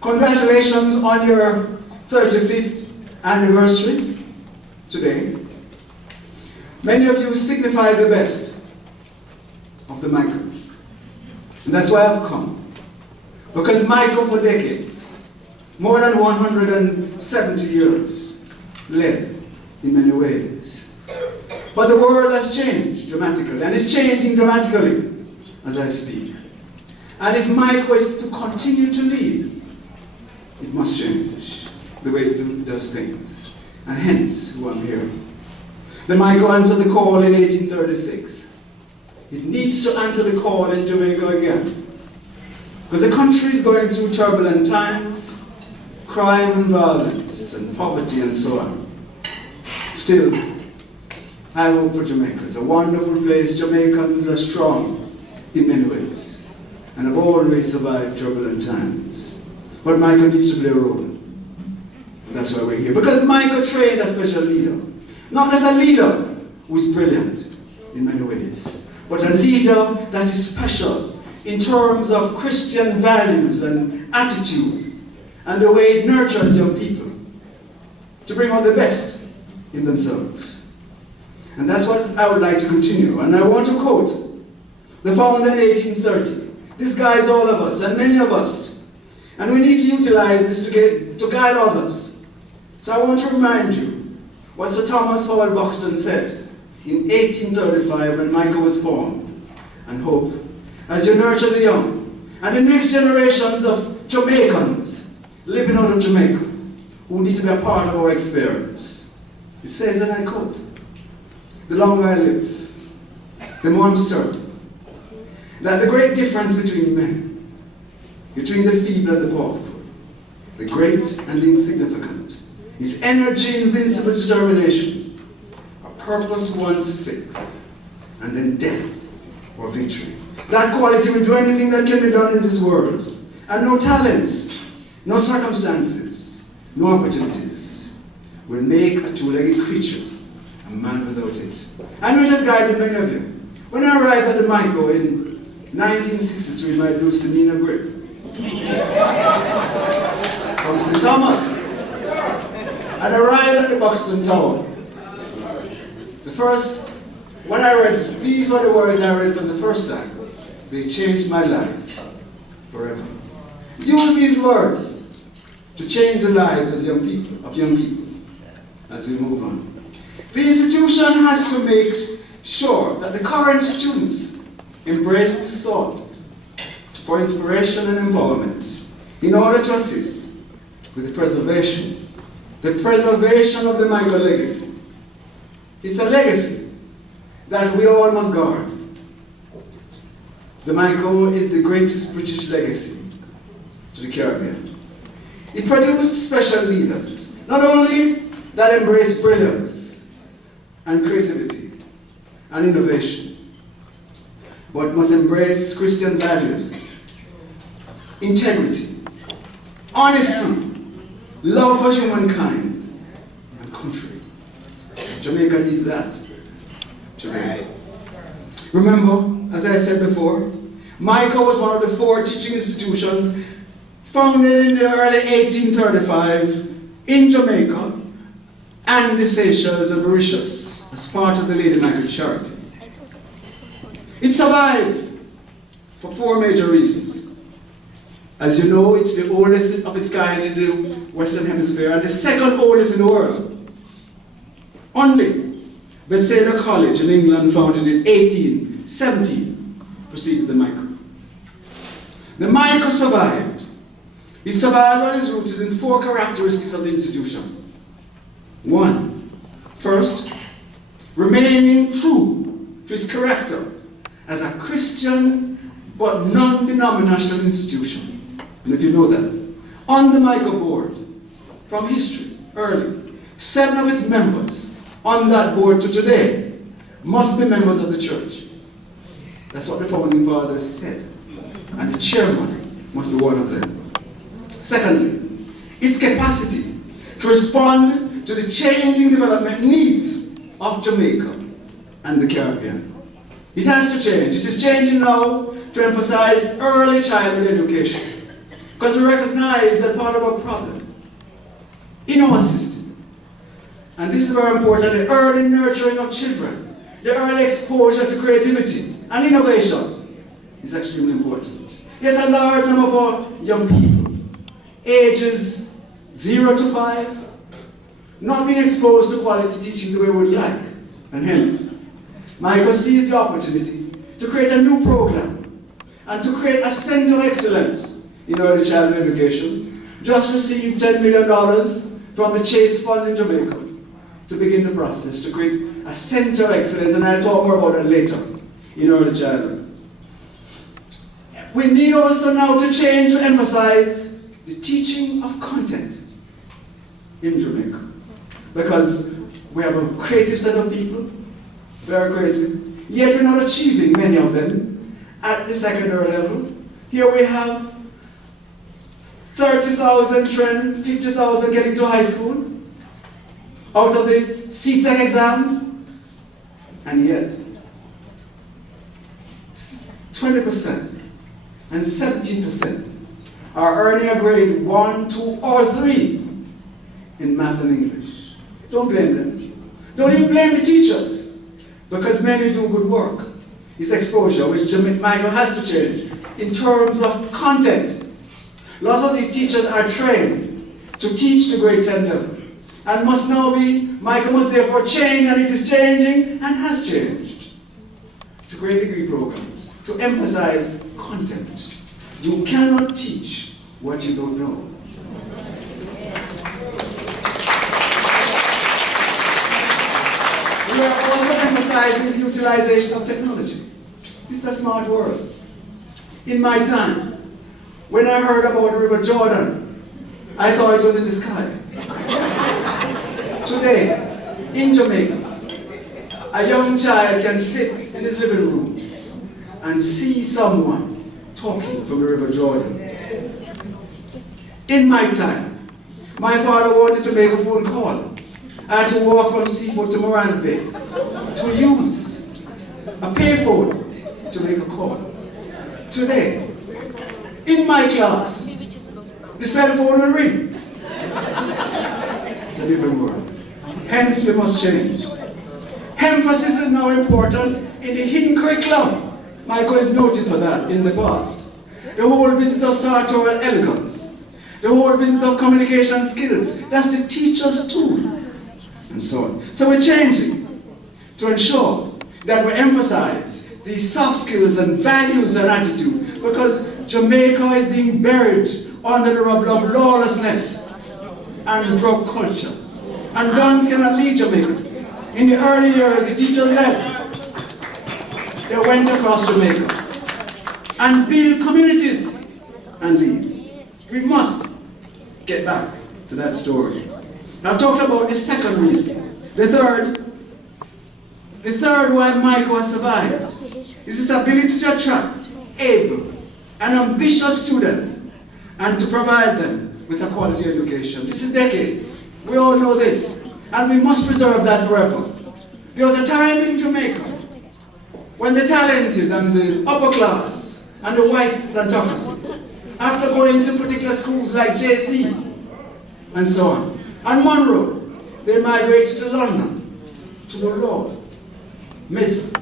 Congratulations on your 35th anniversary today. Many of you signify the best of the Mico. And that's why I've come. Because Mico for decades, more than 170 years, led in many ways. But the world has changed dramatically, and it's changing dramatically as I speak. And if Mico is to continue to lead, it must change the way it does things. And hence, who I'm here. The Mico answered the call in 1836. It needs to answer the call in Jamaica again. Because the country is going through turbulent times, crime and violence, and poverty and so on. Still, I hope for Jamaica. It's a wonderful place. Jamaicans are strong in many ways and have always survived turbulent times. But Mico needs to play a role. And that's why we're here. Because Mico trained a special leader. Not as a leader who is brilliant in many ways, but a leader that is special in terms of Christian values and attitude and the way it nurtures young people to bring out the best in themselves. And that's what I would like to continue. And I want to quote the founder in 1830. This guides all of us and many of us. And we need to utilize this to guide others. So I want to remind you what Sir Thomas Howell Buxton said in 1835 when Mico was formed. And hope, as you nurture the young and the next generations of Jamaicans living out of Jamaica who need to be a part of our experience. It says, and I quote, "The longer I live, the more I'm certain that the great difference between men, between the feeble and the powerful, the great and the insignificant, is energy, invincible determination, a purpose once fixed, and then death or victory. That quality will do anything that can be done in this world, and no talents, no circumstances, no opportunities will make a two-legged creature a man without it." And it has guided many of you. When I arrived at the Mico in 1963, my Lucinina grip from St. Thomas, and arrived at the Buxton Tower. When I read, these were the words I read for the first time. They changed my life forever. Use these words to change the lives of young people as we move on. The institution has to make sure that the current students embrace this thought for inspiration and empowerment in order to assist with the preservation of the Mico legacy. It's a legacy that we all must guard. The Mico is the greatest British legacy to the Caribbean. It produced special leaders, not only that embrace brilliance and creativity and innovation, but must embrace Christian values, integrity, honesty, love for humankind, and country. Jamaica needs that today. Remember, as I said before, Mico was one of the 4 teaching institutions founded in the early 1835 in Jamaica and the Seychelles and Mauritius as part of the Lady Mico Charity. It survived for 4 major reasons. As you know, it's the oldest of its kind in the Western Hemisphere and the second oldest in the world. Only Bethesda College in England, founded in 1817, preceded the Mico. The Mico survived. Its survival is rooted in 4 characteristics of the institution. 1, first, remaining true to its character as a Christian but non-denominational institution. And if you know that, on the Mico board, from history, early, 7 of its members on that board to today must be members of the church. That's what the founding fathers said. And the chairman must be one of them. Secondly, its capacity to respond to the changing development needs of Jamaica and the Caribbean. It has to change. It is changing now to emphasize early childhood education Because we recognize that part of our problem in our system, and this is very important, the early nurturing of children, the early exposure to creativity and innovation is extremely important. Yes, a large number of our young people, ages 0 to 5, not being exposed to quality teaching the way we would like, and hence, Mico seized the opportunity to create a new program and to create a center of excellence in early childhood education. Just received $10 million from the Chase Fund in Jamaica to begin the process to create a center of excellence, and I'll talk more about that later in early childhood. We need also now to change, to emphasize the teaching of content in Jamaica, because we have a creative set of people, very creative, yet we're not achieving many of them at the secondary level. Here we have 30,000 trend, 50,000 getting to high school out of the CSEC exams, and yet 20% and 17% are earning a grade 1, 2, or 3 in math and English. Don't blame them. Don't even blame the teachers, because many do good work. It's exposure, which Mico has to change in terms of content. Lots of these teachers are trained to teach to grade 10 level, and must now be, Mico must therefore change, and it is changing and has changed to grade degree programs, to emphasize content. You cannot teach what you don't know. We are also emphasizing the utilization of technology. This is a smart world. In my time, when I heard about the River Jordan, I thought it was in the sky. Today, in Jamaica, a young child can sit in his living room and see someone talking from the River Jordan. In my time, my father wanted to make a phone call. I had to walk from Seaport to Moran Bay to use a payphone to make a call. Today, in my class, the cell phone will ring. It's a different world. Hence, we must change. Emphasis is now important in the hidden curriculum. Mico is noted for that in the past. The whole business of sartorial elegance, the whole business of communication skills, that's the teacher's tool, and so on. So we're changing to ensure that we emphasize these soft skills and values and attitude, because Jamaica is being buried under the rubble of lawlessness and drug culture. And guns cannot lead Jamaica. In the early years, the teachers left. They went across Jamaica and build communities and lead. We must get back to that story. I've talked about the second reason. The third why Mico has survived is his ability to attract able and ambitious students and to provide them with a quality education. This is decades. We all know this, and we must preserve that forever. There was a time in Jamaica when the talented and the upper class and the white plantocracy, after going to particular schools like JC and so on, and Monroe, they migrated to London, to the law, Miss.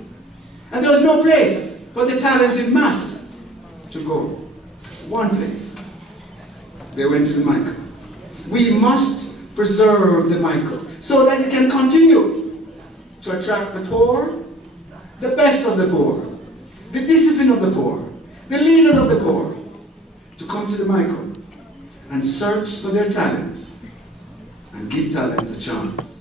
And there was no place for the talented mass to go. One place. They went to the Mico. We must preserve the Mico so that it can continue to attract the poor, the best of the poor, the discipline of the poor, the leaders of the poor, to come to the Mico and search for their talents and give talents a chance.